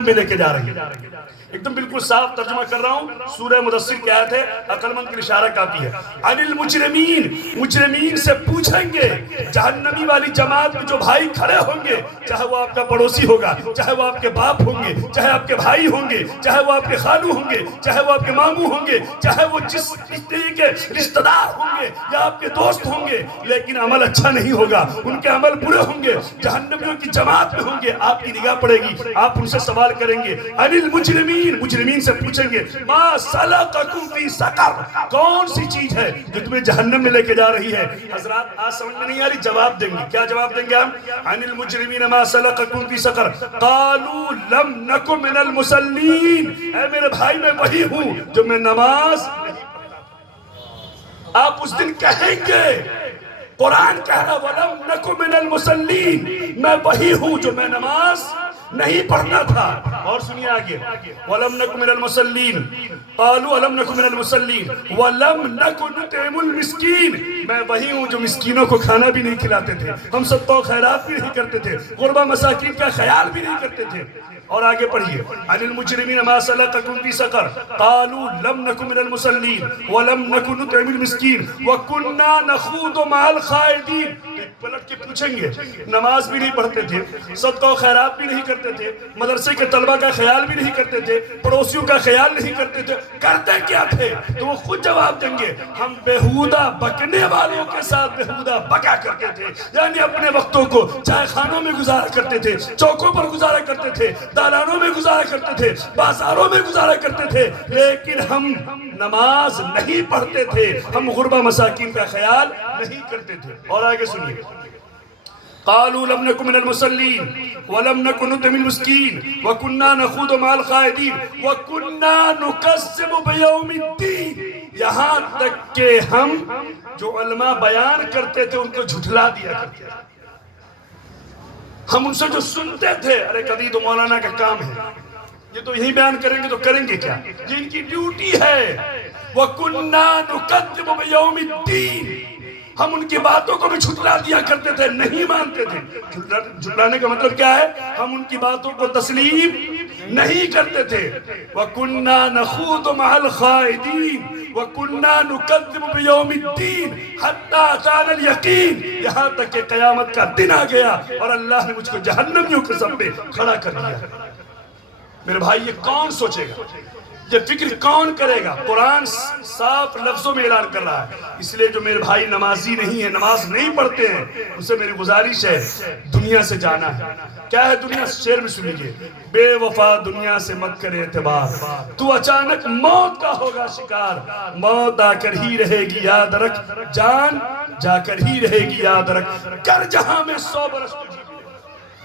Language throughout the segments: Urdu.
میں لے کے جا رہی ہے. ایک دم بالکل صاف ترجمہ کر رہا ہوں. سورہ مدثر کی آیت ہے, عقل مند کے لیے اشارہ کافی ہے. عن المجرمین, مجرمین سے پوچھیں گے, جہنمی والی جماعت میں جو بھائی کھڑے ہوں گے, چاہے وہ آپ کا پڑوسی ہوگا, چاہے وہ آپ کے باپ ہوں گے, چاہے آپ کے بھائی ہوں گے, چاہے وہ آپ کے خالو ہوں گے, چاہے وہ آپ کے ماموں ہوں گے, چاہے وہ جس طریقے کے رشتہ دار ہوں گے یا آپ کے دوست ہوں گے, لیکن عمل اچھا نہیں ہوگا, ان کے عمل برے ہوں گے, جہنمیوں کی جماعت میں ہوں گے, آپ کی نگاہ پڑے گی, آپ ان سے سوال کریں گے. عن المجرمین, مجرمین سے پوچھیں گے, ما سلککم فی سقر, کون سی چیز ہے جو تمہیں جہنم میں لے کے جا رہی ہے. حضرات آج سمجھ میں نہیں آ رہی, جواب دیں گے. کیا جواب دیں گے ہم؟ عن المجرمین ما سلککم فی سقر قالوا لم نک من المصلین, اے میرے بھائی میں وہی ہوں جو میں نماز نہیں پڑھتا. آپ اس دن کہیں گے, قرآن کہہ رہا وَلَمْ نَكُ مِنَ الْمُصَلِّينَ, میں وہی ہوں جو میں نماز نہیں پڑھنا تھا. اور سنیے آگے, وَلَمْ نَكُ مِنَ الْمُصَلِّينَ قَالُوا وَلَمْ نَكُ مِنَ الْمُصَلِّينَ وَلَمْ نَكُ نُطْعِمُ الْمِسْكِينَ, میں وہی ہوں جو مسکینوں کو کھانا بھی نہیں کھلاتے تھے, ہم صدقہ و خیرات بھی نہیں کرتے تھے, غربا مساکین کا خیال بھی نہیں کرتے تھے. اور آگے پڑھیے, عن المجرمین ما سلککم فی سقر قالوا لم نک من المصلین ولم نک نطعم المسکین وکنا نخوض مع الخائضین. پلٹ کے پوچھیں گے, نماز بھی نہیں پڑھتے تھے, صدقہ و خیرات بھی نہیں کرتے تھے, مدرسے کے طلبہ کا خیال بھی نہیں کرتے تھے, پڑوسیوں کا خیال نہیں کرتے تھے, کرتے کیا تھے؟ تو وہ خود جواب دیں گے, ہم بےہودہ بکنے والوں کے ساتھ بےہودہ بکا کرتے تھے, یعنی اپنے وقتوں کو چائے خانوں میں گزارا کرتے تھے, چوکوں پر گزارا کرتے تھے, دالانوں میں گزارا کرتے تھے, بازاروں میں گزارا کرتے تھے, لیکن ہم نماز نہیں پڑھتے تھے, ہم غربا مساکین کا خیال نہیں کرتے تھے. اور آگے سنیے, قالوا لم نكن من المصلين ولم نكن نطعم المسكين وكنا نخوض مع الخائضين وكنا نكذب بيوم الدين. یہاں تک کہ ہم جو علماء بیان کرتے تھے ان کو جھٹلا دیا کرتے تھے. ہم ان سے جو سنتے تھے, ارے کبھی تو مولانا کا کام ہے, یہ تو یہی بیان کریں گے تو کریں گے کیا, جن کی ڈیوٹی ہے. وَكُنَّا نُكَذِّبُ بِيَوْمِ الدِّينِ, ہم ان کی باتوں کو بھی جھٹلا دیا کرتے تھے, نہیں مانتے تھے. جھٹلانے کا مطلب کیا ہے؟ ہم ان کی باتوں کو تسلیم نہیں کرتے تھے. وَكُنَّا نَخُوضُ مَعَ الْخَائِضِينَ وَكُنَّا نُكَذِّبُ بِيَوْمِ الدِّينِ حَتَّى أَتَانَا الْيَقِينُ, یہاں تک کہ قیامت کا دن آ گیا اور اللہ نے مجھ کو جہنمیوں کے سامنے کھڑا کر دیا. میرے بھائی یہ کون سوچے گا, یہ فکر کون کرے گا؟ قرآن صاف لفظوں میں اعلان کر رہا ہے. اس لیے جو میرے بھائی نمازی نہیں ہیں, نماز نہیں پڑھتے ہیں, ان سے میری گزارش ہے دنیا سے جانا ہے. کیا ہے دنیا؟ شعر میں سنیے, بے وفا دنیا سے مت کرے اعتبار, تو اچانک موت کا ہوگا شکار, موت آ کر ہی رہے گی یاد رکھ, جان جا کر ہی رہے گی یاد رکھ, کر جہاں میں 100 برس تجھی ملے,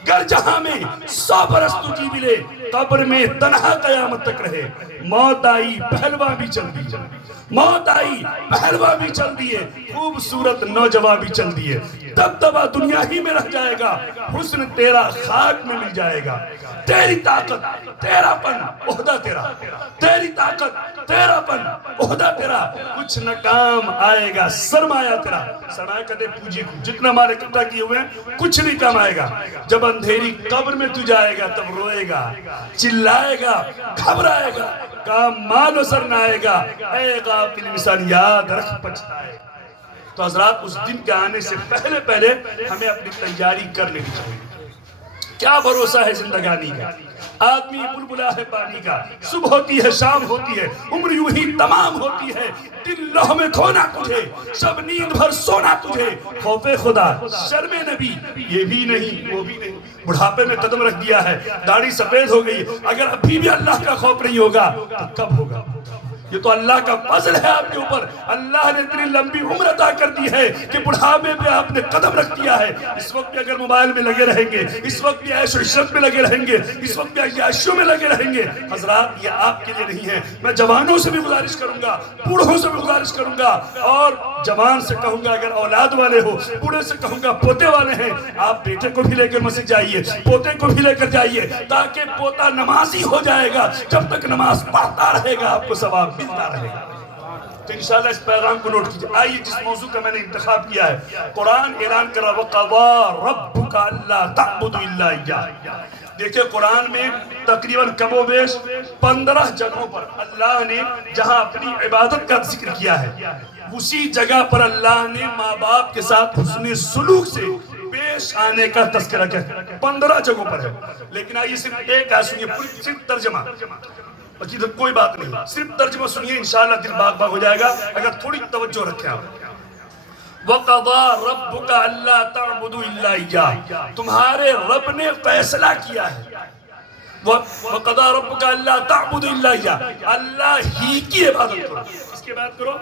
گر جہاں میں 100 برس تجھی ملے, قبر میں تنہا قیامت تک رہے. موت آئی پہلواں بھی چل دیے, موت آئی پہلواں بھی چل دیے, خوبصورت نوجوان بھی چل دیے, دبدبا دنیا ہی میں رہ جائے گا, حسن تیرا خاک میں مل جائے گا. تیری طاقت تیرا پن عہدہ تیرا, تیری طاقت تیرا پن عہدہ تیرا, کچھ نہ کام آئے گا سرمایہ تیرا. سرمایہ کہتے پوجی کو, جتنا مال اکٹھا کیے ہوئے ہیں کچھ نہیں کام آئے گا. جب اندھیری قبر میں تو جائے گا تب روئے گا, چلائے گا, گھبرائے گا, کام مال و سر نہ آئے گا, اے غافل انسان یاد رکھ پچھتائے. تو حضرات اس دن کے آنے سے پہلے ہمیں اپنی تیاری کر لینی چاہیے. کیا بھروسہ ہے زندگانی کا, آدمی بلبلا ہے پانی کا, صبح ہوتی ہے شام ہوتی ہے, عمر یوں ہی تمام ہوتی ہے, دل لوح میں کھونا تجھے, شب نیند بھر سونا تجھے, خوف خدا شرم نبی یہ بھی نہیں وہ بھی نہیں. بڑھاپے میں قدم رکھ دیا ہے, داڑھی سفید ہو گئی, اگر ابھی بھی اللہ کا خوف نہیں ہوگا تو کب ہوگا؟ یہ تو اللہ کا فضل ہے آپ کے اوپر. اللہ نے اتنی لمبی عمر عطا کر دی ہے کہ بڑھاپے میں آپ نے قدم رکھ دیا ہے. اس وقت بھی اگر موبائل میں لگے رہیں گے, اس وقت بھی عیش و عشرت میں لگے رہیں گے, اس وقت بھی عیاشیوں میں لگے رہیں گے. حضرات یہ آپ کے لیے نہیں ہے. میں جوانوں سے بھی گزارش کروں گا, بوڑھوں سے بھی گزارش کروں گا, اور جوان سے کہوں گا اگر اولاد والے ہو, بوڑھے سے کہوں گا پوتے والے ہیں, آپ بیٹے کو بھی لے کر مسجد جائیے, پوتے کو بھی لے کر جائیے, تاکہ پوتا نمازی ہو جائے گا. جب تک نماز پڑھتا رہے گا آپ کو ثواب ملتا رہے گا. تو انشاءاللہ اس پیغام کو نوٹ کیجئے. آئیے جس موضوع کا میں نے انتخاب کیا ہے, قرآن اعلان کرا وَقَضَى رَبُّكَ أَلَّا تَعْبُدُوا إِلَّا إِيَّاهُ, دیکھیں قرآن میں تقریباً کم و بیش 15 جگہوں پر اللہ نے جہاں اپنی عبادت کا ذکر کیا ہے اسی جگہ پر اللہ نے ماں باپ کے ساتھ حسن سلوک سے پیش آنے کا تذکرہ کیا ہے 15 جگہوں پر ہے. لیکن آئیے صرف ایک آیت سنیے, صرف ترجمہ, باقی کوئی بات نہیں, صرف ترجمہ سنیے, انشاءاللہ دل باغ باغ ہو جائے گا اگر تھوڑی توجہ رکھیں آپ. وَقَضَى رَبُّكَ أَلَّا تَعْبُدُوا إِلَّا إِيَّاهُ, تمہارے رب نے فیصلہ کیا ہے. وَقَضَى رَبُّكَ أَلَّا تَعْبُدُوا إِلَّا إِيَّاهُ, اللہ ہی کی عبادت کرو. کس کی عبادت کرو؟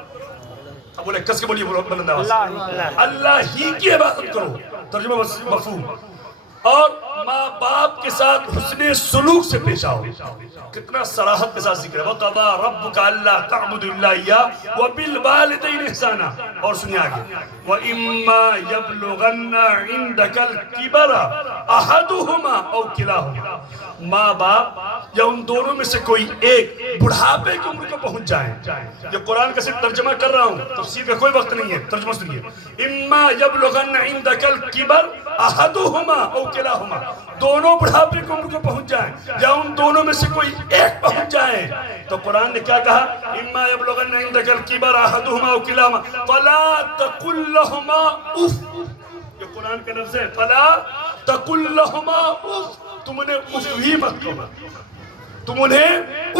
اب بولے کس کے بولیے بلند آواز, اللہ ہی کی عبادت کرو. ترجمہ مفہوم. اور ماں باپ کے ساتھ حسن سلوک سے پیش آؤ. کتنا صراحت کے ساتھ ذکر ہے. وَقَضَى رَبُّكَ أَلَّا تَعْبُدُوا إِلَّا إِيَّاهُ وَبِالْوَالِدَيْنِ إِحْسَانًا, اور سنیے آگے, وَإِمَّا يَبْلُغَنَّ عِنْدَكَ الْكِبَرَ أَحَدُهُمَا أَوْ كِلَاهُمَا, ماں باپ یا ان دونوں میں سے کوئی ایک بڑھاپے کی عمر کو پہنچ جائیں. یہ قرآن کا صرف ترجمہ کر رہا ہوں, تفسیر کا کوئی وقت نہیں ہے. ترجمہ سنیے, اِمَّا يَبْلُغَنَّ عِنْدَكَ الْكِبَرَ أَحَدُهُمَا أَوْ كِلَاهُمَا, دونوں بڑھاپے کی عمر کو پہنچ جائیں یا ان دونوں میں سے کوئی ایک پہنچ جائیں. تو قرآن نے کیا کہا, اِمَّا يَبْلُغَنَّ عِنْدَكَ الْكِبَرَ أَحَدُهُمَا أَوْ كِلَاهُمَا فَلَا تَقُلْ لَهُمَا اُفٍّ, یہ قرآن کا لفظ ہے, فَلَا تَقُلْ لَهُمَا اُفٍّ, تم انہیں اف بھی مت کہو, تم انہیں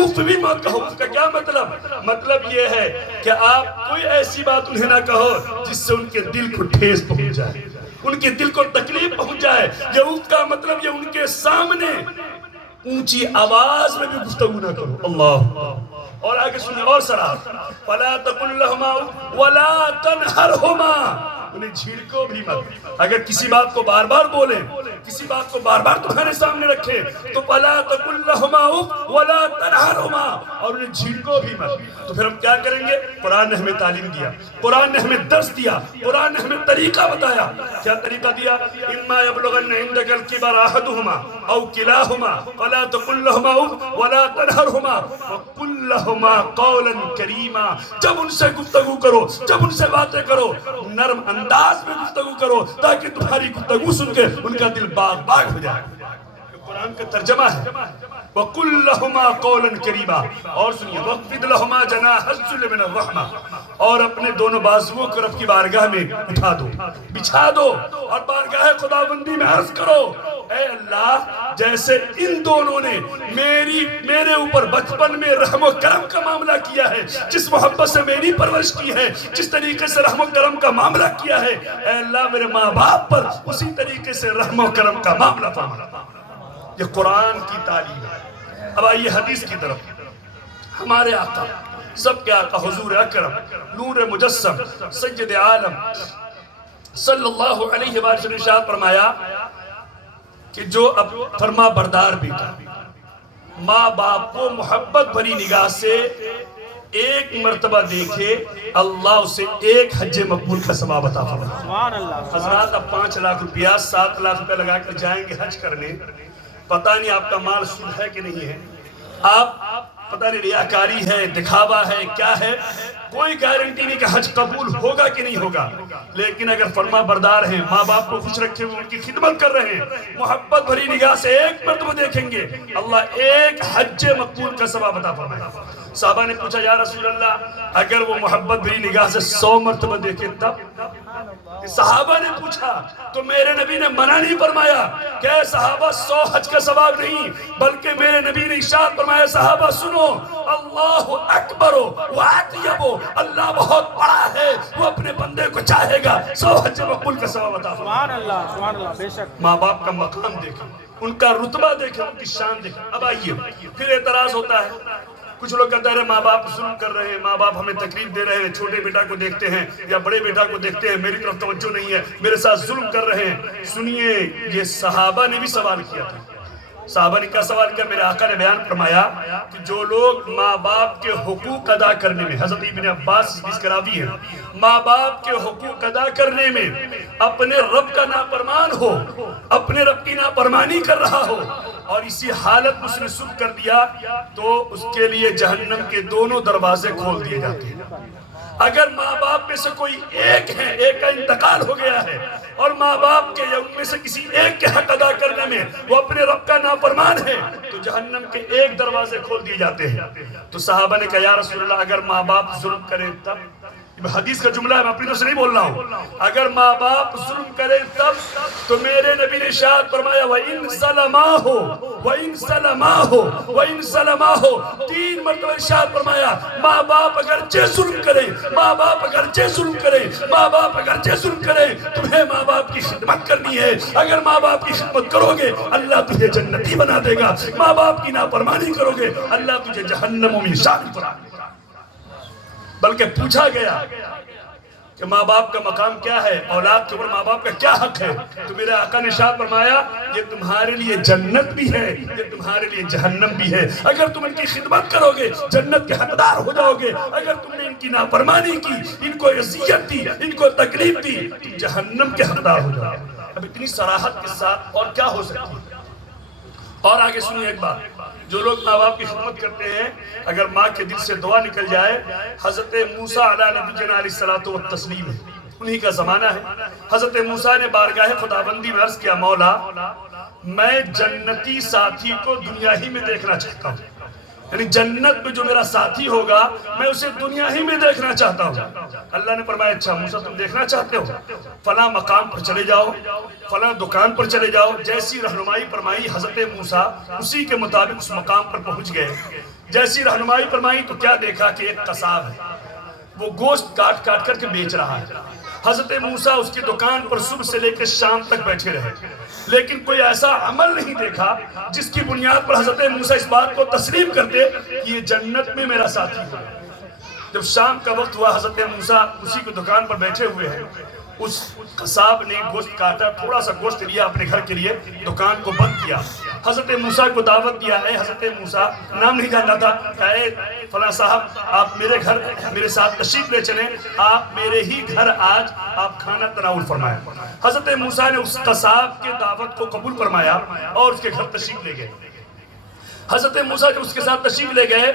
اف بھی مت کہو. اس کا کیا مطلب؟ مطلب یہ ہے کہ آپ کوئی ایسی بات انہیں نہ کہو جس سے ان کے دل کو ٹھیس پہنچ جائے, ان کے دل کو تکلیف پہنچ جائے. یہ اف کا مطلب یہ ان کے سامنے اونچی آواز میں بھی گفتگو نہ کرو. اللہ, اور آگے سنیے اور سراحت, فَلَا تَقُلْ لَهُمَا وَلَا تَنْهَرْهُمَا, انہیں جھڑکو بھی مت. اگر کسی بات کو بار بار بولیں, کسی بات کو بار بار تمہارے سامنے رکھے تو فَلَا تَقُلْ لَهُمَا وَلَا تَنْهَرْهُمَا, اور انہیں جھڑکو بھی مت. تو پھر ہم کیا کریں گے؟ قرآن نے ہمیں تعلیم دیا, قرآن نے ہمیں درس دیا, قرآن نے ہمیں طریقہ بتایا. کیا طریقہ دیا؟ اِمَّا يَبْلُغَنَّ عِنْدَكَ الْكِبَرَ أَحَدُهُمَا أَوْ كِلَاهُمَا فَلَا تَقُلْ لَهُمَا وَلَا تَنْهَرْهُمَا وَقُلْ لَهُمَا قَوْلًا كَرِيمًا, جب ان سے گفتگو کرو, جب ان سے باتیں کرو, نرم انداز میں گفتگو کرو تاکہ تمہاری گفتگو سن کے ان کا دل باغ باغ ہو جائے. قرآن کا ترجمہ ہے, وَقُلْ لَهُمَا قَوْلًا كَرِيمًا, اور سنیے, وَخْفِضْ لَهُمَا جَنَاحَ الذُّلِّ مِنَ الرَّحْمَةِ, اور اپنے دونوں بازوؤں کو رب کی بارگاہ میں اٹھا دو, بچھا دو, اور بارگاہ خداوندی میں عرض کرو, اے اللہ, جیسے ان دونوں نے میرے اوپر بچپن میں رحم و کرم کا معاملہ کیا ہے, جس محبت سے میری پرورش کی ہے, جس طریقے سے رحم و کرم کا معاملہ کیا ہے, اے اللہ میرے ماں باپ پر اسی طریقے سے رحم و کرم کا معاملہ فرما. یہ قرآن کی تعلیم ہے. اب آئیے حدیث کی طرف. ہمارے آقا, سب کے آقا حضور اکرم نور مجسم سید عالم صلی اللہ علیہ وآلہ نے ارشاد فرمایا کہ جو اب فرما بردار بیٹا ماں باپ کو محبت بھری نگاہ سے ایک مرتبہ دیکھے, اللہ اسے ایک حج مقبول کا ثواب عطا فرمائے. حضرات, اب 5 لاکھ روپیہ 7 لاکھ روپیہ لگا کر جائیں گے حج کرنے, پتہ نہیں آپ کا مال سود ہے کہ نہیں ہے, آپ پتہ نہیں ریاکاری ہے, دکھاوا ہے, کیا ہے, کوئی گارنٹی نہیں کہ حج قبول ہوگا کہ نہیں ہوگا. لیکن اگر فرما بردار ہیں, ماں باپ کو خوش رکھے ہوئے ان کی خدمت کر رہے ہیں, محبت بھری نگاہ سے ایک مرتبہ دیکھیں گے, اللہ ایک حج مقبول کا ثواب عطا فرمائے. صحابہ نے پوچھا, یا رسول اللہ, اگر وہ محبت بھری نگاہ سے 100 مرتبہ دیکھے تب؟ صحابہ نے پوچھا تو میرے نبی نے منع نہیں فرمایا کہ اے صحابہ 100 حج کا ثواب نہیں, بلکہ میرے نبی نے ارشاد فرمایا, صحابہ سنو, اللہ اکبر واطیب, اللہ بہت بڑا ہے, وہ اپنے بندے کو چاہے گا 100 حج مقبول کا ثواب عطا فرمائے. سبحان اللہ, سبحان اللہ, بے شک. ماں باپ کا مقام دیکھیں, ان کا رتبہ دیکھیں, ان کی شان دیکھیں. اب آئیے, پھر اعتراض ہوتا ہے, کچھ لوگ کہتے ہیں ماں باپ ظلم کر رہے ہیں, ماں باپ ہمیں تکلیف دے رہے ہیں, چھوٹے بیٹا کو دیکھتے ہیں یا بڑے بیٹا کو دیکھتے ہیں, میری طرف توجہ نہیں ہے, میرے ساتھ ظلم کر رہے ہیں. سنیے, یہ صحابہ نے بھی سوال کیا تھا. صحابہ نے کیا سوال کیا؟ میرے آقا نے بیان فرمایا کہ جو لوگ ماں باپ کے حقوق ادا کرنے میں, حضرت ابن عباس اس کا راوی ہے, ماں باپ کے حقوق ادا کرنے میں اپنے رب کا نافرمان ہو, اپنے رب کی نافرمانی کر رہا ہو اور اسی حالت میں اس نے سب کر دیا, تو اس کے لیے جہنم کے دونوں دروازے کھول دیے جاتے ہیں. اگر ماں باپ میں سے کوئی ایک ہے، ایک کا انتقال ہو گیا ہے اور ماں باپ کے یا ان میں سے کسی ایک کے حق ادا کرنے میں وہ اپنے رب کا نافرمان ہے تو جہنم کے ایک دروازے کھول دیے جاتے ہیں۔ تو صحابہ نے کہا یا رسول اللہ اگر ماں باپ ظلم کریں تب؟ حدیث کا جملہ ہے، میں اپنی طرف سے نہیں بول رہا ہوں، اگر ماں باپ ظلم کریں تب تو میرے نبی نے ارشاد فرمایا وَإِن ظَلَمَاهُ وَإِن ظَلَمَاهُ وَإِن ظَلَمَاهُ 3 مرتبہ ارشاد فرمایا ماں باپ اگرچہ ظلم کریں، ماں باپ اگرچہ ظلم کریں، ماں باپ اگرچہ ظلم کریں، تمہیں ماں باپ کی خدمت کرنی ہے۔ اگر ماں باپ کی خدمت کرو گے اللہ تجھے جنتی بنا دے گا، ماں باپ کی نافرمانی کرو گے اللہ تجھے جہنم میں شامل کرا دے گا۔ بلکہ پوچھا گیا کہ ماں باپ کا مقام کیا ہے، اولاد کے اوپر ماں باپ کا کیا حق ہے، تو میرے آقا نے ارشاد فرمایا یہ تمہارے لیے جنت بھی ہے، یہ تمہارے لیے جہنم بھی ہے۔ اگر تم ان کی خدمت کرو گے جنت کے حقدار ہو جاؤ گے، اگر تم نے ان کی نافرمانی کی، ان کو اذیت دی، ان کو تکلیف دی تو جہنم کے حقدار ہو جاؤ گے۔ اب اتنی صراحت کے ساتھ اور کیا ہو سکتی ہے؟ اور آگے سنیے ایک بات، جو لوگ ماں باپ کی خدمت کرتے ہیں اگر ماں کے دل سے دعا نکل جائے، حضرت موسیٰ علیہ نبینا علیہ الصلوۃ والتسلیم ہے، انہی کا زمانہ ہے۔ حضرت موسیٰ نے بارگاہ خداوندی میں عرض کیا مولا میں جنتی ساتھی کو دنیا ہی میں دیکھنا چاہتا ہوں، یعنی جنت میں جو میرا ساتھی ہوگا میں اسے دنیا ہی میں دیکھنا چاہتا ہوں۔ اللہ نے فرمایا اچھا موسیٰ تم دیکھنا چاہتے ہو، فلاں مقام پر چلے جاؤ، فلاں دکان پر چلے جاؤ۔ جیسی رہنمائی فرمائی حضرت موسیٰ اسی کے مطابق اس مقام پر پہنچ گئے۔ جیسی رہنمائی فرمائی تو کیا دیکھا کہ ایک قصاب ہے، وہ گوشت کاٹ کاٹ کر کے بیچ رہا ہے۔ حضرت موسیٰ اس کی دکان پر صبح سے لے کر شام تک بیٹھے رہے، لیکن کوئی ایسا عمل نہیں دیکھا جس کی بنیاد پر حضرت موسیٰ اس بات کو تسلیم کرتے کہ یہ جنت میں میرا ساتھی ہے۔ جب شام کا وقت ہوا حضرت موسیٰ اسی کو دکان پر بیٹھے ہوئے ہیں، اس قصاب نے گوشت کاٹا، تھوڑا سا گوشت لیا اپنے گھر کے لیے، دکان کو بند کیا، حضرت موسیٰ کو دعوت دیا، اے حضرت موسیٰ نام نہیں جاننا تھا، کہا اے فلاں صاحب آپ میرے گھر میرے ساتھ تشریف لے چلیں، آپ میرے ہی گھر آج آپ کھانا تناول فرمائیں۔ حضرت موسیٰ نے اس قصاب کے دعوت کو قبول فرمایا اور اس کے گھر تشریف لے گئے۔ حضرت موسیٰ جب اس کے ساتھ تشریف لے گئے،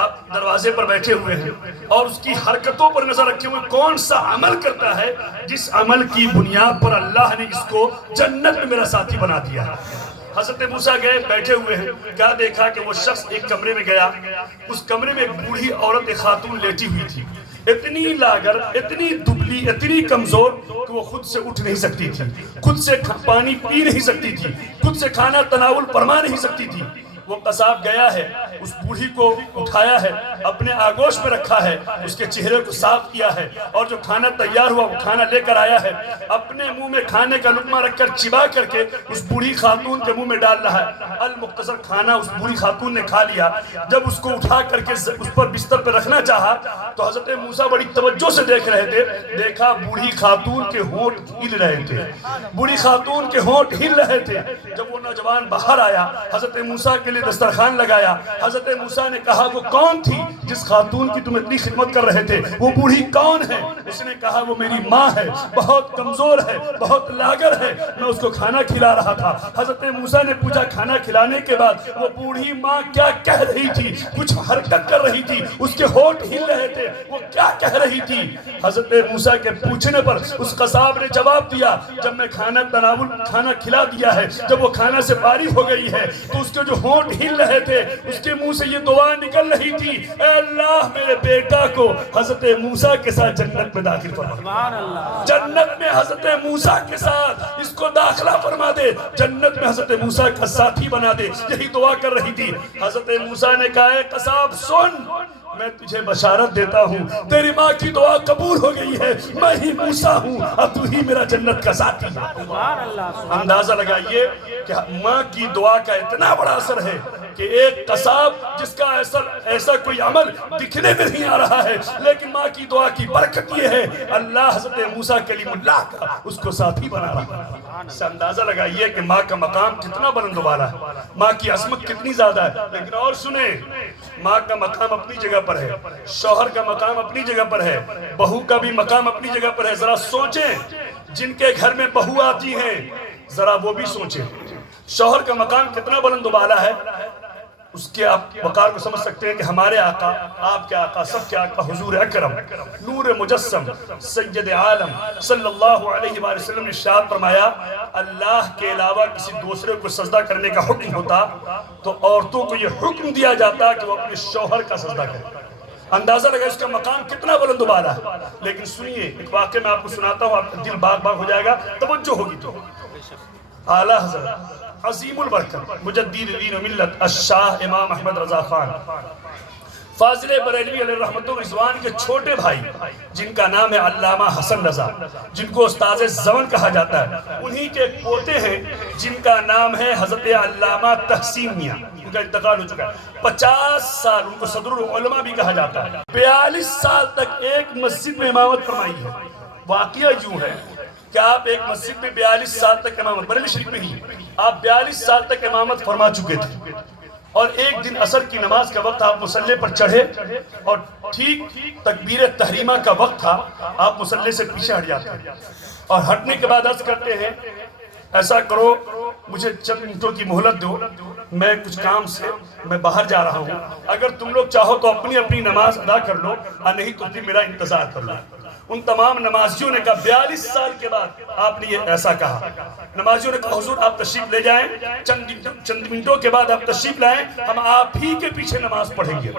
آپ دروازے پر بیٹھے ہوئے ہیں اور اس کی حرکتوں پر نظر رکھے ہوئے کون سا عمل کرتا ہے جس عمل کی بنیاد پر اللہ نے اس کو جنت میں میرا ساتھی بنا دیا ہے۔ حضرت موسیٰ گئے بیٹھے ہوئے ہیں، کیا دیکھا کہ وہ شخص ایک کمرے میں گیا، اس کمرے میں ایک بوڑھی عورت ایک خاتون لیٹی ہوئی تھی، اتنی لاغر، اتنی دبلی، اتنی کمزور کہ وہ خود سے اٹھ نہیں سکتی تھی، خود سے پانی پی نہیں سکتی تھی، خود سے کھانا تناول فرما نہیں سکتی تھی۔ وہ قصاب گیا ہے، اس بوڑھی کو اٹھایا ہے، اپنے آگوش میں رکھا ہے، اس کے چہرے کو صاف کیا ہے اور جو کھانا تیار ہوا وہ کھانا لے کر آیا ہے، اپنے منہ میں کھانے کا لقمہ رکھ کر چبا کر کے اس بوڑھی خاتون کے منہ میں ڈال رہا ہے۔ المختصر کھانا اس بوڑھی خاتون نے کھا لیا۔ جب اس کو اٹھا کر کے اس پر بستر پہ رکھنا چاہا تو حضرت موسیٰ بڑی توجہ سے دیکھ رہے تھے، دیکھا بوڑھی خاتون کے ہونٹ ہل رہے تھے، بوڑھی خاتون کے ہونٹ ہل رہے تھے۔ جب وہ نوجوان باہر آیا، حضرت موسیٰ کے لیے دسترخوان لگایا، حضرت موسیٰ نے کہا وہ کون تھی جس خاتون کی تم اتنی خدمت کر رہے تھے، وہ بوڑھی کون ہے؟ اس نے کہا وہ میری ماں ہے، بہت کمزور ہے، بہت لاغر ہے، میں اس کو کھانا کھلا رہا تھا۔ حضرت موسیٰ نے پوچھا کھانا کھلانے کے بعد وہ بوڑھی ماں کیا کہہ رہی تھی؟ کچھ حرکت کر رہی تھی، اس کے ہونٹ ہل رہے تھے، وہ کیا کہہ رہی تھی؟ حضرت موسیٰ کے پوچھنے پر اس قصاب نے جواب دیا جب میں کھانا کھلا دیا ہے، جب وہ کھانا سے فارغ ہو گئی ہے تو اس کے جو ہونٹ ہل رہے تھے اس کے منہ سے یہ دعا نکل رہی تھی، اے اللہ میرے بیٹا کو حضرت موسیٰ کے ساتھ جنت میں داخل فرما، جنت میں حضرت موسیٰ کے ساتھ اس کو داخلہ فرما دے، جنت میں حضرت موسیٰ کا ساتھی بنا دے، یہی دعا کر رہی تھی۔ حضرت موسیٰ نے کہا اے قصاب سن، میں تجھے بشارت دیتا ہوں تیری ماں کی دعا قبول ہو گئی ہے، میں ہی موسیٰ ہوں اور تو ہی میرا جنت کا ساتھی ہے۔ اندازہ لگائیے کہ ماں کی دعا کا اتنا بڑا اثر ہے کہ ایک قصاب جس کا ایسا کوئی عمل دکھنے میں نہیں آ رہا ہے، لیکن ماں کی دعا کی برکت یہ ہے اللہ حضرت موسیٰ کلیم اللہ کا اس کو ساتھی بنا رہا ہے۔ اس سے اندازہ لگائیے کہ ماں کا مقام کتنا بلند و بالا ہے، ماں کی عظمت کتنی زیادہ ہے۔ لیکن اور سنیں، ماں کا مقام اپنی جگہ پر ہے، شوہر کا مقام اپنی جگہ پر ہے، بہو کا بھی مقام اپنی جگہ پر ہے۔ ذرا سوچیں جن کے گھر میں بہو آتی ہیں ذرا وہ بھی سوچیں شوہر کا مقام کتنا بلند و بالا ہے۔ اس کے آپ وقار کو سمجھ سکتے ہیں کہ ہمارے آقا، آپ کے آقا، سب کے آقا حضور اکرم نور مجسم سید عالم صلی اللہ علیہ وآلہ وسلم نے ارشاد فرمایا اللہ کے علاوہ کسی دوسرے کو سجدہ کرنے کا حکم ہوتا تو عورتوں کو یہ حکم دیا جاتا کہ وہ اپنے شوہر کا سجدہ کریں۔ اندازہ لگا اس کا مقام کتنا بلند و بالا ہے۔ لیکن سنیے ایک واقعہ میں آپ کو سناتا ہوں، آپ کا دل باغ باغ ہو جائے گا، توجہ ہوگی تو۔ اعلیٰ حضرت عظیم البرکت مجدد دین و ملت الشاہ امام احمد رضا خان فاضل بریلوی علیہ رحمت و رضوان کے چھوٹے بھائی جن کا نام ہے علامہ حسن رضا، جن کو استاذ زمن کہا جاتا ہے، انہی کے پوتے ہیں جن کا نام ہے حضرت علامہ تحسین میاں، ان کا انتقال ہو چکا ہے۔ 50 سال ان کو صدر العلماء بھی کہا جاتا ہے۔ 42 سال تک ایک مسجد میں امامت فرمائی ہے۔ واقعہ یوں ہے کہ آپ ایک مسجد میں 42 سال تک امامت، بریلوی شریف میں ہی آپ 42 سال تک امامت فرما چکے تھے، اور ایک دن عصر کی نماز کا وقت آپ مصلی پر چڑھے اور ٹھیک تکبیر تحریمہ کا وقت تھا، آپ مصلی سے پیچھے ہٹ جاتے ہیں اور ہٹنے کے بعد عرض کرتے ہیں ایسا کرو مجھے چند منٹوں کی مہلت دو، میں کچھ کام سے میں باہر جا رہا ہوں، اگر تم لوگ چاہو تو اپنی اپنی نماز ادا کر لو اور نہیں تو پھر میرا انتظار کر لو۔ ان تمام نمازیوں نے کہا 42 سال کے بعد آپ نے یہ ایسا کہا، نمازیوں نے کہا حضور آپ تشریف لے جائیں، چند منٹوں کے بعد آپ تشریف لائیں، ہم آپ ہی کے پیچھے نماز پڑھیں گے،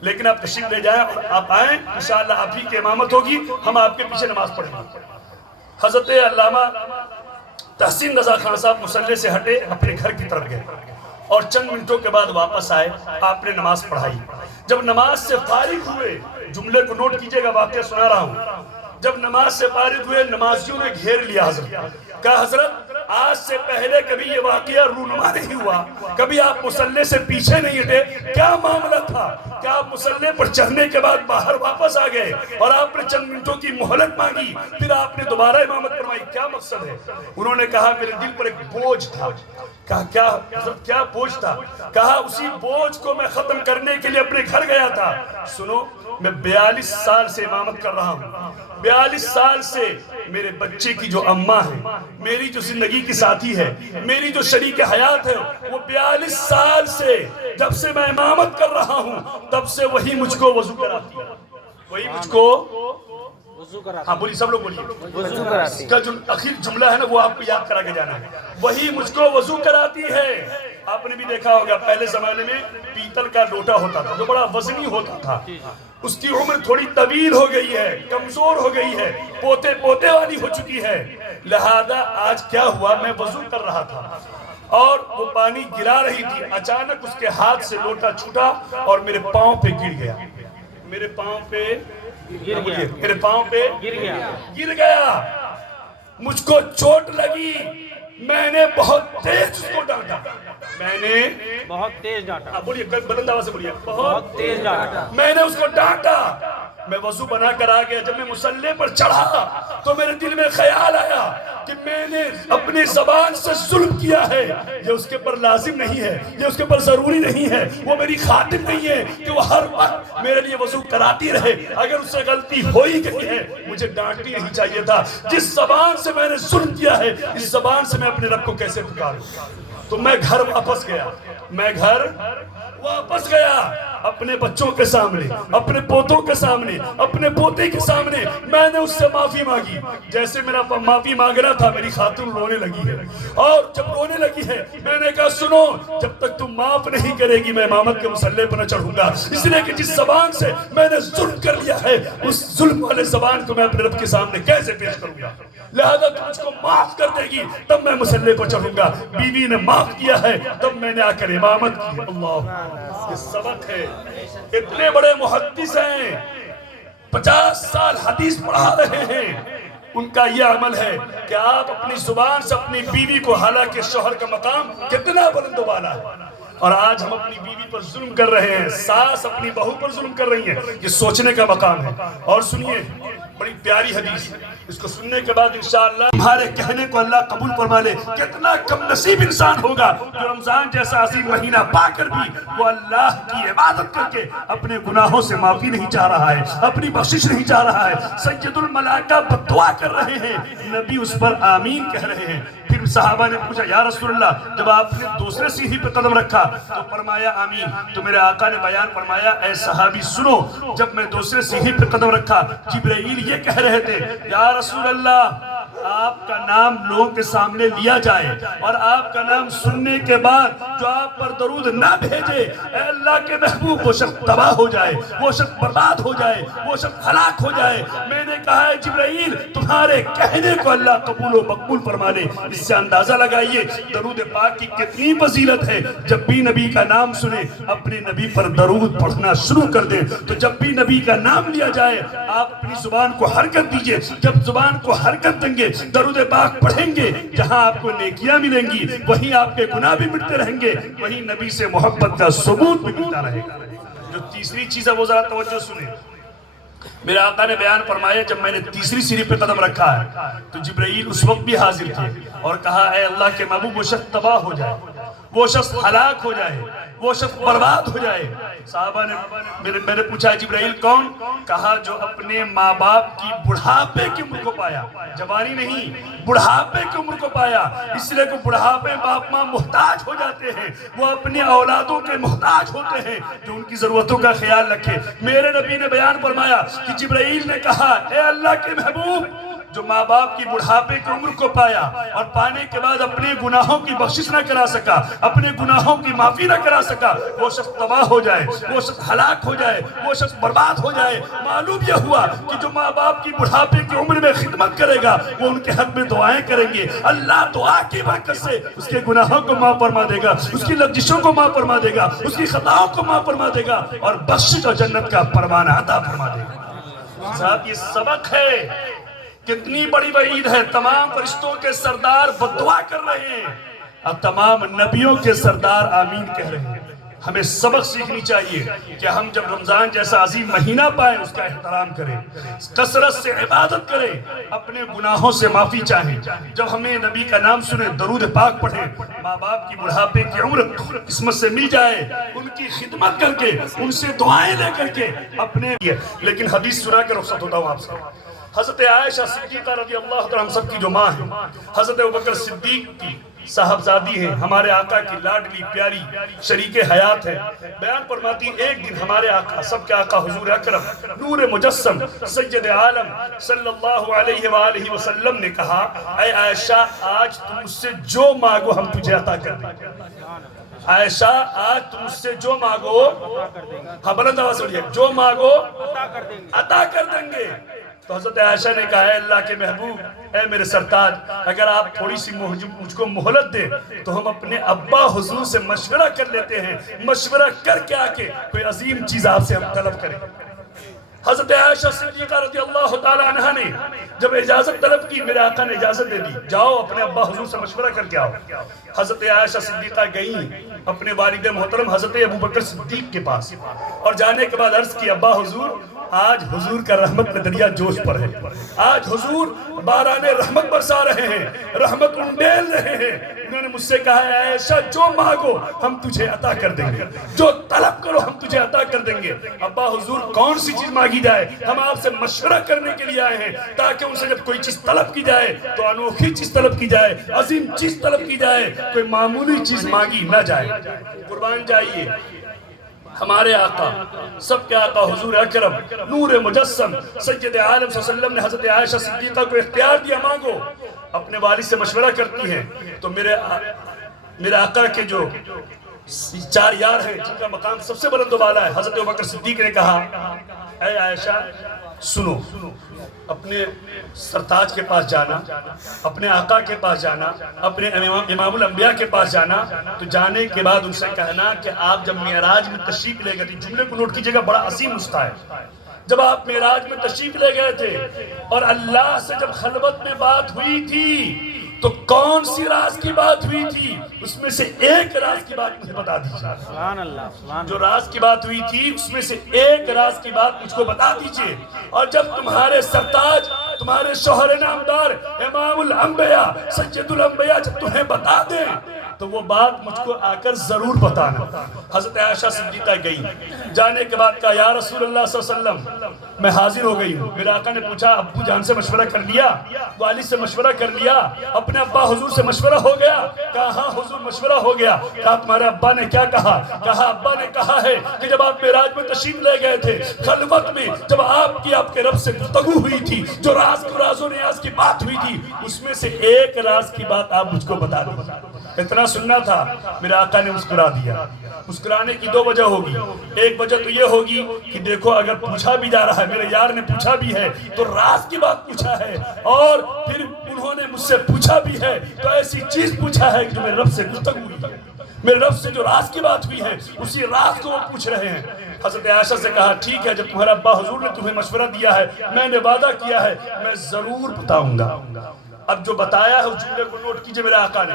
لیکن آپ تشریف لے جائیں اور آپ آئیں، انشاءاللہ آپ ہی کی امامت ہوگی، ہم آپ کے پیچھے نماز پڑھیں گے۔ حضرت علامہ تحسین رضا خان صاحب مصلی سے ہٹے، اپنے گھر کی طرف گئے اور چند منٹوں کے بعد واپس آئے، آپ نے نماز پڑھائی۔ جب نماز سے فارغ ہوئے، جملے کو نوٹ کیجئے گا، واقعہ سنا رہا ہوں، جب نماز سے فارغ ہوئے نمازیوں نے گھیر لیا حضرت، کہا حضرت آج سے پہلے کبھی یہ واقعہ رونما نہیں ہوا، کبھی آپ مصلی سے پیچھے نہیں ہٹے، کیا معاملہ تھا؟ کیا آپ مصلی پر چڑھنے کے بعد باہر واپس آ گئے اور آپ نے چند منٹوں کی مہلت مانگی، پھر آپ نے دوبارہ امامت فرمائی، کیا مقصد ہے؟ انہوں نے کہا میرے دل پر ایک بوجھ تھا۔ کہا کیا حضرت کیا بوجھ تھا؟ کہا اسی بوجھ کو میں ختم کرنے کے لیے اپنے گھر گیا تھا۔ سنو میں 42 سال سے امامت کر رہا ہوں، 42 سال سے میرے بچے کی جو اماں ہے، میری جو زندگی کی ساتھی ہے، میری جو شریک حیات ہے، وہ 42 سال سے جب سے میں امامت کر رہا ہوں تب سے وہی مجھ کو وضو کراتی ہے، وہی مجھ کو ہاں بولی سب لوگ بولیے، اس کا جو اخیر جملہ ہے نا وہ آپ کو یاد کرا کے جانا ہے، وہی مجھ کو وضو کراتی ہے۔ آپ نے بھی دیکھا ہوگا پہلے زمانے میں پیتل کا لوٹا ہوتا تھا جو بڑا وزنی ہوتا تھا، اس کی عمر تھوڑی طویل ہو گئی ہے، کمزور ہو گئی ہے، پوتے پوتے والی ہو چکی ہے، لہذا آج کیا ہوا میں وضو کر رہا تھا اور وہ پانی گرا رہی تھی، اچانک اس کے ہاتھ سے لوٹا چھوٹا اور میرے پاؤں پہ گر گیا، میرے پاؤں پہ گر گیا، مجھ کو چوٹ لگی، میں نے بہت تیز اس کو ڈانٹا، میں نے بہت تیز ڈانٹا، بولیے بلند آواز سے بولیے، بہت تیز ڈانٹا، میں نے اس کو ڈانٹا۔ میں وضو بنا کر آ گیا، جب میں مصلی پر چڑھا تو میرے دل میں خیال آیا کہ میں نے اپنی زبان سے ظلم کیا ہے، یہ اس کے پر لازم نہیں ہے، یہ اس کے پر ضروری نہیں ہے، وہ میری خاطر نہیں ہے کہ وہ ہر وقت میرے لیے وضو کراتی رہے، اگر اس سے غلطی ہو ہی گئی ہے مجھے ڈانٹنی نہیں چاہیے تھا، جس زبان سے میں نے ظلم کیا ہے اس زبان سے میں اپنے رب کو کیسے پکاروں؟ تو میں گھر واپس گیا، اپنے بچوں کے سامنے، اپنے پوتوں کے سامنے، اپنے پوتے کے سامنے میں نے اس سے معافی مانگی، جیسے میرا معافی مانگنا تھا میری خاتون رونے لگی ہے، اور جب رونے لگی ہے میں نے کہا سنو جب تک تم معاف نہیں کرے گی میں امامت کے مصلی پر نہ چڑھوں گا، اس لیے کہ جس زبان سے میں نے ظلم کر لیا ہے اس ظلم والے زبان کو میں اپنے رب کے سامنے کیسے پیش کروں گا، لہذا تم اس کو معاف کر دے گی تب میں مصلی پر چڑھوں گا۔ بیوی نے معاف کیا ہے تب میں نے آ کر امامت کی۔ اللہ یہ سبق ہے، اتنے بڑے محدث ہیں، 50 سال حدیث پڑھا رہے ہیں، ان کا یہ عمل ہے کہ آپ اپنی زبان سے اپنی بیوی کو، حالانکہ شوہر کا مقام کتنا بلند و بالا ہے، اور آج ہم اپنی بیوی پر ظلم کر رہے ہیں، ساس اپنی بہو پر ظلم کر رہی ہیں، یہ سوچنے کا مقام ہے۔ اور سنیے بڑی پیاری حدیث، اس کو سننے کے بعد انشاءاللہ ہمارے کہنے کو اللہ قبول فرما لے۔ کتنا کم نصیب انسان ہوگا جو رمضان جیسا عظیم مہینہ پا کر بھی وہ اللہ کی عبادت کر کے اپنے گناہوں سے معافی نہیں چاہ رہا ہے، اپنی بخشش نہیں چاہ رہا ہے، سید الملائکہ بد دعا کر رہے ہیں، نبی اس پر آمین کہہ رہے ہیں، پھر صحابہ نے پوچھا یا رسول اللہ جب آپ نے دوسرے سیڑھی پہ قدم رکھا تو فرمایا آمین. تو میرے آقا نے بیان فرمایا اے صحابی سنو, جب میں دوسرے سیڑھی پہ قدم رکھا جبرائیل یہ کہہ رہے تھے یا رسول اللہ آپ کا نام لوگوں کے سامنے لیا جائے اور آپ کا نام سننے کے بعد جو آپ پر درود نہ بھیجے اے اللہ کے محبوب وہ شخص تباہ ہو جائے, وہ شخص برباد ہو جائے, وہ شخص ہلاک ہو جائے. میں نے کہا ہے جبرائیل تمہارے کہنے کو اللہ قبول و مقبول فرما لے. اس سے اندازہ لگائیے درود پاک کی کتنی فضیلت ہے. جب بھی نبی کا نام سنیں اپنے نبی پر درود پڑھنا شروع کر دیں. تو جب بھی نبی کا نام لیا جائے آپ اپنی زبان کو حرکت دیجئے. جب زبان کو حرکت دیں گے درود پاک پڑھیں گے جہاں آپ کو نیکیاں ملیں گی وہیں آپ کے گناہ بھی مٹتے رہیں گے, وہیں نبی سے محبت کا ثبوت بھی ملتا رہے گا. جو تیسری چیز ہے وہ ذرا توجہ سنیں. میرے آقا نے بیان فرمایا جب میں نے تیسری سیڑھی پہ قدم رکھا ہے تو جبرائیل اس وقت بھی حاضر تھے اور کہا اے اللہ کے محبوب وہ شخص تباہ ہو جائے, وہ شخص ہلاک ہو جائے, وہ شخص برباد ہو جائے. صحابہ نے میں نے پوچھا جبرائیل کون؟ کہا جو اپنے ماں باپ کی بڑھاپے کی عمر کو پایا, جوانی نہیں بڑھاپے کی عمر کو پایا. اس لیے کہ بڑھاپے باپ ماں محتاج ہو جاتے ہیں, وہ اپنے اولادوں کے محتاج ہوتے ہیں جو ان کی ضرورتوں کا خیال رکھے. میرے نبی نے بیان فرمایا کہ جبرائیل نے کہا اے اللہ کے محبوب جو ماں باپ کی بڑھاپے کی عمر کو پایا اور پانے کے بعد اپنے گناہوں کی بخشش نہ کرا سکا, اپنے گناہوں کی معافی نہ کرا سکا, وہ شخص تباہ ہو جائے, وہ شخص ہلاک ہو جائے, وہ شخص برباد ہو جائے. معلوم یہ ہوا کہ جو ماں باپ کی بڑھاپے کی عمر میں خدمت کرے گا وہ ان کے حق میں دعائیں کریں گے. اللہ دعا کی برکت سے اس کے گناہوں کو معاف فرما دے گا, اس کی لغزشوں کو معاف فرما دے گا, اس کی خطاؤں کو معاف فرما دے گا اور بخشش اور جنت کا پروانہ عطا فرما دے گا. صاحب یہ سبق ہے. کتنی بڑی وعید ہے. تمام فرشتوں کے سردار بددعا کر رہے ہیں اور تمام نبیوں کے سردار آمین کہہ رہے ہیں. ہمیں سبق سیکھنی چاہیے کہ ہم جب رمضان جیسا عظیم مہینہ پائیں اس کا احترام کریں, کثرت سے عبادت کریں, اپنے گناہوں سے معافی چاہیں. جب ہمیں نبی کا نام سنیں درود پاک پڑھیں, ماں باپ کی بڑھاپے کی عمر قسمت سے مل جائے ان کی خدمت کر کے ان سے دعائیں لے کر کے اپنے. لیکن حدیث سنا کے رخصت ہوتا ہوں آپ سے. حضرت عائشہ صدیقہ رضی اللہ عنہا ہم سب کی جو ماں ہے, حضرت ابوبکر صدیق کی صاحبزادی ہیں, ہمارے آقا کی لاڈلی پیاری شریک حیات ہے. بیان فرماتی ایک دن ہمارے آقا سب کے آقا حضور اکرم نور مجسم سید عالم صلی اللہ علیہ وآلہ وسلم نے کہا اے عائشہ آج تم مجھ سے جو مانگو ہم تجھے عطا کر دیں گے. عائشہ آج تم مجھ سے جو مانگو, ہاں بلند آواز سے جو مانگو عطا کر دیں گے. تو حضرت عائشہ نے کہا اے اللہ کے محبوب اے میرے سرتاج اگر آپ تھوڑی سی مجھ کو مہلت دیں تو ہم اپنے ابا حضور سے مشورہ کر لیتے ہیں, مشورہ کر کے آکے کوئی عظیم چیز آپ سے ہم طلب کریں. حضرت عائشہ صدیقہ رضی اللہ تعالی عنہ نے جب اجازت طلب کی میرے آقا نے اجازت دے دی جاؤ اپنے ابا حضور سے مشورہ کر کے آؤ. حضرت عائشہ صدیقہ گئیں اپنے والد محترم حضرت ابوبکر صدیق کے پاس اور جانے کے بعد عرض کی ابا حضور آج حضور کا رحمت کا دریا جوش پر ہے, آج حضور باران رحمت برسا رہے ہیں, رحمت انڈیل رہے ہیں. انہوں نے مجھ سے کہا ہے عائشہ جو مانگو ہم تجھے عطا کر دیں گے, جو طلب کرو ہم تجھے عطا کر دیں گے. ابا حضور کون سی چیز مانگی جائے؟ ہم آپ سے مشورہ کرنے کے لیے آئے ہیں تاکہ ان سے جب کوئی چیز طلب کی جائے تو انوکھی چیز طلب کی جائے, عظیم چیز طلب کی جائے, کوئی معمولی چیز مانگی نہ جائے. قربان جائیے ہمارے آقا سب کے آقا حضور اکرم نور مجسم سید عالم صلی اللہ علیہ وسلم نے حضرت عائشہ صدیقہ کو اختیار دیا مانگو. اپنے والد سے مشورہ کرتی ہیں تو میرے آقا کے جو چار یار ہیں جن کا مقام سب سے بلند و بالا ہے, حضرت ابوبکر صدیق نے کہا اے عائشہ سنو, اپنے سرتاج کے پاس جانا, اپنے آقا کے پاس جانا, اپنے امام الانبیاء کے پاس جانا, تو جانے کے بعد ان سے کہنا کہ آپ جب معراج میں تشریف لے گئے تھے, جملے کو نوٹ کیجئے گا بڑا عظیم نسخہ ہے, جب آپ معراج میں تشریف لے گئے تھے اور اللہ سے جب خلوت میں بات ہوئی تھی تو کون سی راز کی بات ہوئی تھی؟ اس میں سے ایک راز کی بات مجھے بتا دیجیے. سبحان اللہ. جو راز کی بات ہوئی تھی اس میں سے ایک راز کی بات مجھ کو بتا دیجیے. اور جب تمہارے سرتاج تمہارے شوہر نامدار امام الانبیاء سید الانبیاء جب تمہیں بتا دیں تو وہ بات مجھ کو آ کر ضرور بتانا۔ حضرت عائشہ صدیقہ گئی، جانے کے بعد کہا یا رسول اللہ صلی اللہ علیہ وسلم میں حاضر ہو گئی ہوں۔ میرے آقا نے پوچھا ابو جان سے مشورہ کر لیا، والد سے مشورہ کر لیا، اپنے ابا حضور سے مشورہ ہو گیا؟ کہا ہاں حضور مشورہ ہو گیا۔ کہا تمہارے ابا نے کیا کہا؟ کہا ابا نے کہا ہے کہ جب آپ معراج میں تشریف لے گئے تھے، خلوت میں جب آپ کے رب سے گفتگو ہوئی تھی، جو راز و نیاز کی بات ہوئی تھی، اس میں سے ایک راز کی بات آپ مجھ کو بتا دیں۔ اتنا سننا تھا، میرے آقا نے مسکرا دیا۔ مسکرانے کی دو وجہ ہوگی، ایک وجہ تو یہ ہوگی کہ دیکھو اگر پوچھا بھی جا رہا ہے، میرے یار نے پوچھا بھی ہے تو راز کی بات پوچھا ہے، اور پھر انہوں نے مجھ سے پوچھا بھی ہے تو ایسی چیز پوچھا ہے کہ جو میرے رب سے گفتگو ہوئی ہے، میرے رب سے جو راز کی بات ہوئی ہے اسی راز کو وہ پوچھ رہے ہیں۔ حضرت عائشہ سے کہا ٹھیک ہے، جب تمہارا ابا حضور نے تمہیں مشورہ دیا ہے، میں نے وعدہ کیا ہے، میں ضرور بتاؤں گا۔ اب جو بتایا ہے اس جملے کو نوٹ کیجئے میرے آقا نے۔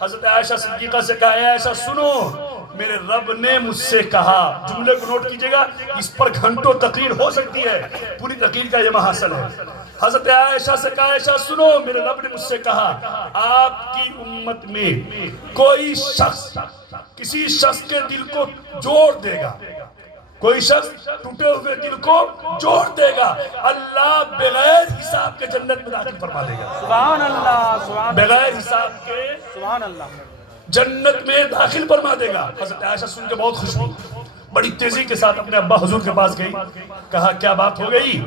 حضرت عائشہ صدیقہ سے کہا اے عائشہ سنو، میرے رب نے مجھ سے کہا، جملے کو نوٹ کیجئے گا، اس پر گھنٹوں تقریر ہو سکتی ہے، پوری تقریر کا یہ محاصل ہے۔ حضرت عائشہ سے کہا عائشہ سنو، میرے رب نے مجھ سے کہا آپ کی امت میں کوئی شخص کسی شخص کے دل کو جوڑ دے گا، کوئی شخص ٹوٹے ہوئے دل کو جوڑ دے گا، اللہ بغیر حساب کے جنت میں داخل فرما دے گا۔ سبحان اللہ، سبحان بغیر حساب کے سبحان اللہ، جنت میں داخل فرما دے گا۔ حضرت عائشہ سن کے بہت خوش ہوئی، بڑی تیزی کے ساتھ اپنے ابا حضور کے پاس گئی، کہا کیا بات ہو گئی؟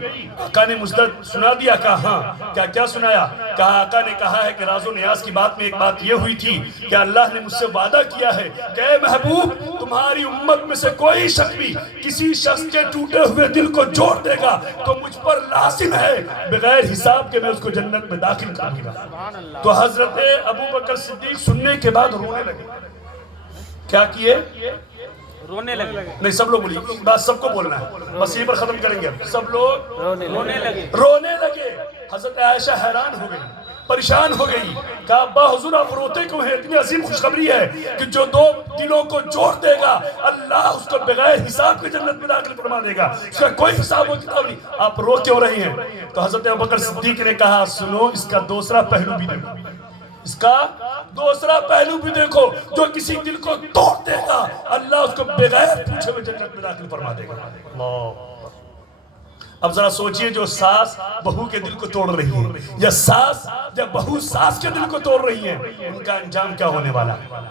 آقا نے مجدد سنا دیا؟ کہا ہاں۔ کیا سنایا؟ کہا آقا نے کہا ہے کہ راز و نیاز کی بات میں ایک بات یہ ہوئی تھی کہ اللہ نے مجھ سے وعدہ کیا ہے کہ اے محبوب تمہاری امت میں سے کوئی شخص بھی کسی شخص کے ٹوٹے ہوئے دل کو جوڑ دے گا تو مجھ پر لازم ہے بغیر حساب کے میں اس کو جنت میں داخل کروں گا۔ تو حضرت ابو بکر صدیق سننے کے بعد رونے لگے۔ کیا کیے؟ رونے لگے۔ نہیں سب لوگ بولیے، بات سب کو بولنا ہے، بس یہیں پر ختم کریں گے۔ سب لوگ رونے لگے۔ حضرت عائشہ حیران ہو گئی، پریشان ہو گئی، کہا ابا حضور آپ روتے کیوں ہیں؟ اتنی عظیم خوشخبری ہے کہ جو دو دلوں کو جوڑ دے گا اللہ اس کو بغیر حساب کے جنت میں داخل فرما دے گا، اس کا کوئی حساب و کتاب نہیں، آپ رو کیوں رہی ہیں؟ تو حضرت ابوبکر صدیق نے کہا سنو اس کا دوسرا پہلو بھی دیکھو، اس کا دوسرا پہلو بھی دیکھو، جو کسی دل کو توڑ دے گا اللہ اس کو بغیر پوچھے ہوئے جنت میں داخل فرما دے گا۔ اللہ، اب ذرا سوچئے جو ساس بہو کے دل کو توڑ رہی ہے یا ساس یا بہو ساس کے دل کو توڑ رہی ہے، ان کا انجام کیا ہونے والا ہے؟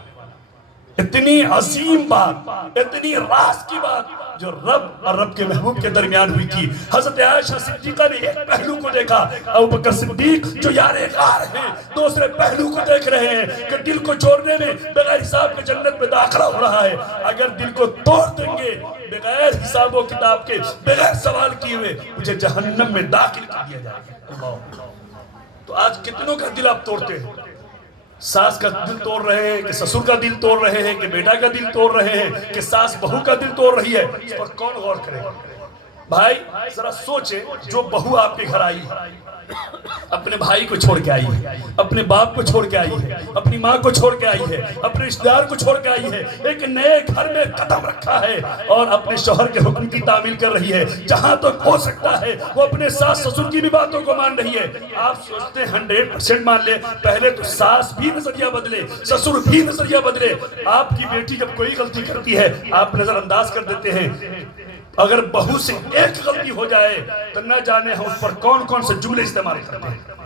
اتنی عظیم بات، اتنی راز کی بات جو رب اور رب کے محبوب کے درمیان ہوئی تھی۔ حضرت عائشہ صدیقہ نے ایک پہلو کو دیکھا، ابوبکر صدیق جو یار غار ہیں دوسرے پہلو کو دیکھ رہے ہیں کہ دل کو جوڑنے میں بغیر حساب کے جنت میں داخلہ ہو رہا ہے، اگر دل کو توڑ دیں گے بغیر حساب و کتاب کے، بغیر سوال کیے ہوئے مجھے جہنم میں داخل کر دیا جائے گا۔ تو آج کتنوں کا دل آپ توڑتے ہیں؟ ساس کا دل توڑ رہے ہیں کہ سسر کا دل توڑ رہے ہیں کہ بیٹا کا دل توڑ رہے ہیں کہ ساس بہو کا دل توڑ رہی ہے، اس پر کون غور کرے گا؟ بھائی ذرا سوچے، جو بہو آپ کے گھر آئی ہے اپنے بھائی کو چھوڑ کے آئی ہے، اپنے باپ کو چھوڑ کے آئی ہے، اپنی ماں کو چھوڑ کے آئی ہے، اپنے رشتہ دار کو چھوڑ کے آئی ہے، ایک نئے گھر میں قدم رکھا ہے اور اپنے شوہر کے حکم کی تعمیل کر رہی ہے، جہاں تک ہو سکتا ہے وہ اپنے ساس سسر کی بھی باتوں کو مان رہی ہے۔ آپ سوچتے ہیں 100% مان لے، پہلے تو ساس بھی نظریہ بدلے، سسر بھی نظریہ بدلے۔ آپ کی بیٹی جب کوئی غلطی کرتی ہے آپ نظر انداز کر دیتے ہیں، اگر بہو سے ایک غلطی ہو جائے تو نہ جانے ہم اس پر کون کون سے جملے استعمال کرتے ہیں۔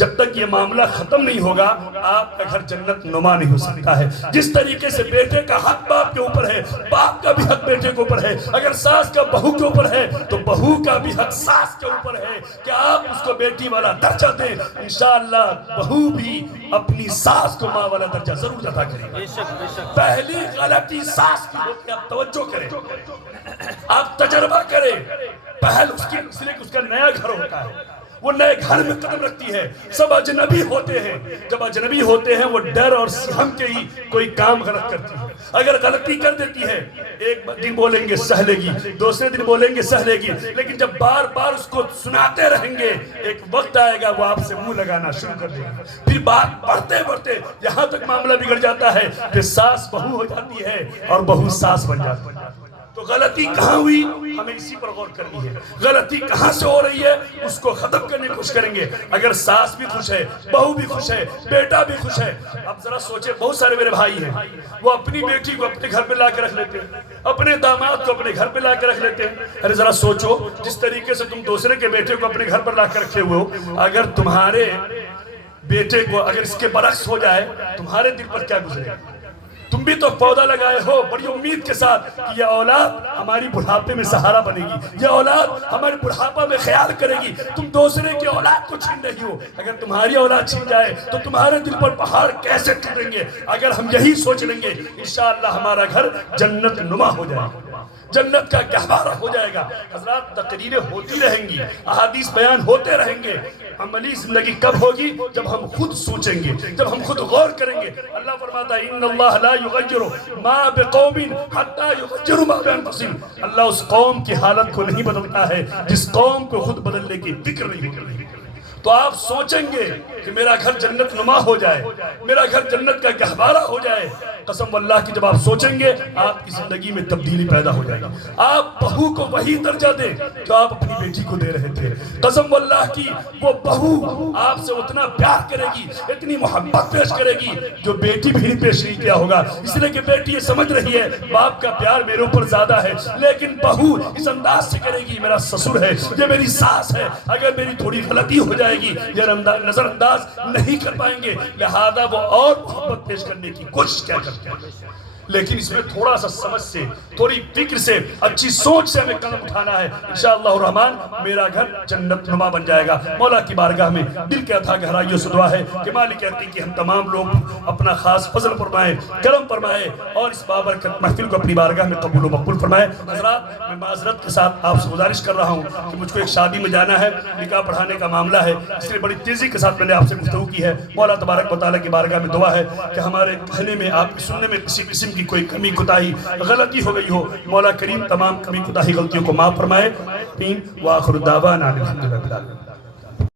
جب تک یہ معاملہ ختم نہیں ہوگا آپ کا گھر جنت نما نہیں ہو سکتا ہے۔ جس طریقے سے بیٹے کا حق باپ کے اوپر ہے، باپ کا بھی حق بیٹے کے اوپر ہے، اگر ساس کا بہو کے اوپر ہے تو بہو کا بھی حق ساس کے اوپر ہے کہ آپ اس کو بیٹی والا درجہ دیں۔ انشاءاللہ بہو بھی اپنی ساس کو ماں والا درجہ ضرور عطا کرے گی۔ پہلی غلطی ساس کی ہوتی ہے، آپ توجہ کریں، آپ تجربہ کریں، پہل اس کی، اس لیے کہ اس کا نیا گھر ہوتا ہے، وہ نئے گھر میں قدم رکھتی ہے، سب اجنبی ہوتے ہیں، جب اجنبی ہوتے ہیں وہ ڈر اور سہم کے ہی کوئی کام غلط کرتی ہے، اگر غلطی کر دیتی ہے ایک دن بولیں گے سہ لے گی، دوسرے دن بولیں گے سہ لے گی، لیکن جب بار بار اس کو سناتے رہیں گے ایک وقت آئے گا وہ آپ سے منہ لگانا شروع کر دے گی، پھر بات بڑھتے بڑھتے یہاں تک معاملہ بگڑ جاتا ہے کہ ساس بہو ہو جاتی ہے اور بہو ساس بن جاتی ہے۔ تو غلطی کہاں ہوئی ہمیں اسی پر غور کرنی ہے. غلطی کہاں سے ہو رہی ہے اس کو ختم کرنے کی کوشش کریں گے. اگر ساس بھی خوش ہے, بہو بھی خوش ہے, بیٹا بھی خوش ہے. اب ذرا سوچیں, بہت سارے میرے بھائی ہیں وہ اپنی بیٹی کو اپنے گھر پہ لا کے رکھ لیتے ہیں, اپنے داماد کو اپنے گھر پہ لا کے رکھ لیتے ہیں. ارے ذرا سوچو, جس طریقے سے تم دوسرے کے بیٹے کو اپنے گھر پر لا کے رکھے ہوئے ہو, اگر تمہارے بیٹے کو اگر اس کے برعکس ہو جائے, تمہارے دل پر کیا گزرے؟ تم بھی تو پودا لگائے ہو بڑی امید کے ساتھ کہ یہ اولاد ہماری بڑھاپے میں سہارا بنے گی, یہ اولاد ہمارے بڑھاپا میں خیال کرے گی. تم دوسرے کی اولاد کو چھین رہی ہو. اگر تمہاری اولاد چھین جائے تو تمہارے دل پر پہاڑ کیسے ٹوٹیں گے؟ اگر ہم یہی سوچ لیں گے, انشاءاللہ ہمارا گھر جنت نما ہو جائے گا, جنت کا گہوارہ ہو جائے گا. حضرات, تقریریں ہوتی رہیں گی, احادیث بیان ہوتے رہیں گے. عملی زندگی کب ہوگی؟ جب ہم خود سوچیں گے, جب ہم خود غور کریں گے. اللہ فرماتا ہے ان اللہ لا یغیر ما بقوم حتی یغیروا ما بانفسہم. اللہ اس قوم کی حالت کو نہیں بدلتا ہے جس قوم کو خود بدلنے کی فکر نہیں ہوتی. تو آپ سوچیں گے کہ میرا گھر جنت نما ہو جائے, میرا گھر جنت کا گہوارہ ہو جائے. قسم واللہ کی جب آپ سوچیں گے آپ کی زندگی میں تبدیلی پیدا ہو جائے گی. آپ بہو کو وہی درجہ دیں جو آپ اپنی بیٹی کو دے رہے تھے. قسم واللہ کی وہ بہو آپ سے اتنا پیار کرے گی, اتنی محبت پیش کرے گی جو بیٹی بھی نہیں پیش نہیں کیا ہوگا. اس لیے کہ بیٹی یہ سمجھ رہی ہے باپ کا پیار میرے اوپر زیادہ ہے, لیکن بہو اس انداز سے کرے گی میرا سسر ہے, یہ میری ساس ہے, اگر میری تھوڑی غلطی ہو جائے گی یہ نظر انداز نہیں کر پائیں گے, لہذا وہ اور محبت پیش کرنے کی کوشش کیا کرتے ہیں. لیکن اس میں تھوڑا سا سمجھ سے, تھوڑی فکر سے, اچھی سوچ سے ہمیں قدم اٹھانا ہے. انشاءاللہ الرحمن میرا گھر جنت نما بن جائے گا. مولا کی بارگاہ میں دل کے عطا گہرائیوں سے دعا ہے کہ مالک کہتی کہ ہم تمام لوگ اپنا خاص فضل فرمائے, کرم فرمائے اور اس بابرکت محفل کو اپنی بارگاہ میں قبول و مقبول فرمائے. حضرات, میں معذرت کے ساتھ آپ سے گزارش کر رہا ہوں کہ مجھ کو ایک شادی میں جانا ہے, نکاح پڑھانے کا معاملہ ہے, اس لیے بڑی تیزی کے ساتھ میں نے آپ سے گفتگو کی ہے. مولا تبارک و تعالیٰ کی بارگاہ میں دعا ہے کہ ہمارے کہنے میں, آپ کی سننے میں کسی قسم کی کوئی کمی کوتاہی غلطی ہو گئی ہو, مولا کریم تمام کمی کوتاہی غلطیوں کو معاف فرمائے. وآخر دعوانا الحمدللہ.